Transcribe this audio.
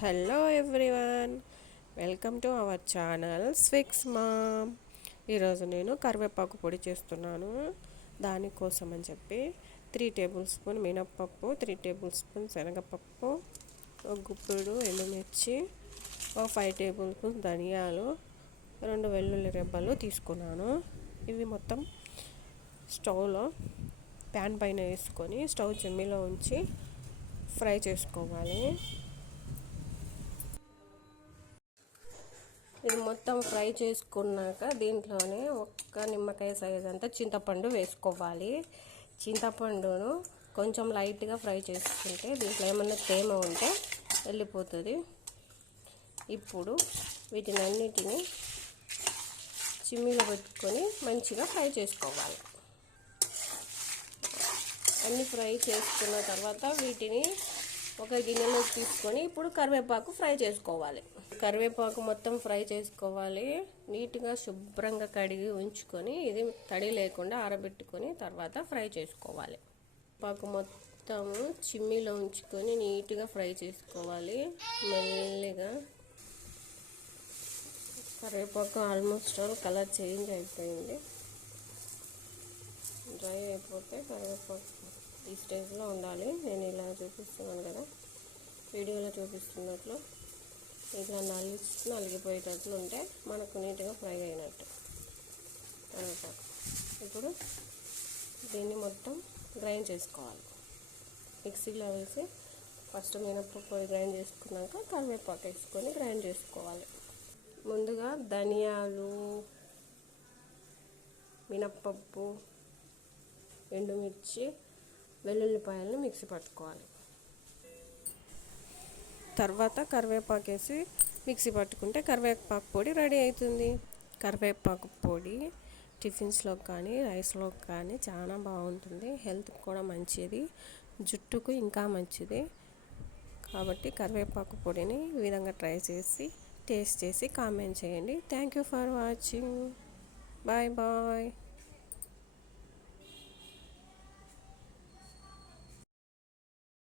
Hello everyone welcome to our channel స్విక్స్ mom. ఈరోజు నేను కరివేపాకు పొడి చేస్తున్నాను. దానికోసం అని చెప్పి త్రీ టేబుల్ స్పూన్ మినప్పప్పు త్రీ టేబుల్ స్పూన్ శనగపప్పు ఒక గుప్పుడు ఎండుమిర్చి ఒక ఫైవ్ టేబుల్ స్పూన్ ధనియాలు రెండు వెల్లుల్లి రెబ్బలు తీసుకున్నాను. ఇవి మొత్తం స్టవ్లో ప్యాన్ పైన వేసుకొని స్టవ్ చిమ్మిలో ఉంచి ఫ్రై చేసుకోవాలి ఇది మొత్తం ఫ్రై చేసుకున్నాక దీంట్లోనే ఒక్క నిమ్మకాయ సైజ్ అంతా చింతపండు వేసుకోవాలి. చింతపండును కొంచెం లైట్గా ఫ్రై చేసుకుంటే దీంట్లో ఏమన్నా తేమ ఉంటే వెళ్ళిపోతుంది. ఇప్పుడు వీటిని అన్నిటిని చిమ్మీలో పెట్టుకొని మంచిగా ఫ్రై చేసుకోవాలి. అన్నీ ఫ్రై చేసుకున్న తర్వాత వీటిని ఒక గిన్నెలో తీసుకొని ఇప్పుడు కరివేపాకు ఫ్రై చేసుకోవాలి. కరివేపాకు మొత్తం ఫ్రై చేసుకోవాలి. నీట్గా శుభ్రంగా కడిగి ఉంచుకొని ఇది తడి లేకుండా ఆరబెట్టుకొని తర్వాత ఫ్రై చేసుకోవాలి. పాకు మొత్తం చిమ్మిలో ఉంచుకొని నీట్గా ఫ్రై చేసుకోవాలి. మెల్లిగా కరివేపాకు ఆల్మోస్ట్ ఆల్ కలర్ చేంజ్ అయిపోయింది. డ్రై అయిపోతే కరివేపాకు ఈ స్టేజ్లో ఉండాలి. నేను ఇలా చూపిస్తున్నాను కదా. వీడియోలో చూపిస్తున్నట్లు. ఇట్లా నలిగి నలిగిపోయేటట్లు ఉంటే మనకు నీట్గా ఫ్రై అయినట్టు. కరివేపాకు ఇప్పుడు దీన్ని మొత్తం గ్రైండ్ చేసుకోవాలి. మిక్సీలో వేసి ఫస్ట్ మినపప్పు గ్రైండ్ చేసుకున్నాక కరివేపాకు వేసుకొని గ్రైండ్ చేసుకోవాలి. ముందుగా ధనియాలు మినప్పప్పు ఎండుమిర్చి వెల్లుల్లిపాయలను మిక్సీ పట్టుకోవాలి. తర్వాత కరివేపాకు వేసి మిక్సీ పట్టుకుంటే కరివేపాకు పొడి రెడీ అవుతుంది. కరివేపాకు పొడి టిఫిన్స్లో కానీ రైస్లో కానీ చాలా బాగుంటుంది. హెల్త్కి కూడా మంచిది. జుట్టుకు ఇంకా మంచిది. కాబట్టి కరివేపాకు పొడిని ఈ విధంగా ట్రై చేసి టేస్ట్ చేసి కామెంట్ చేయండి. Thank you for watching. Bye bye.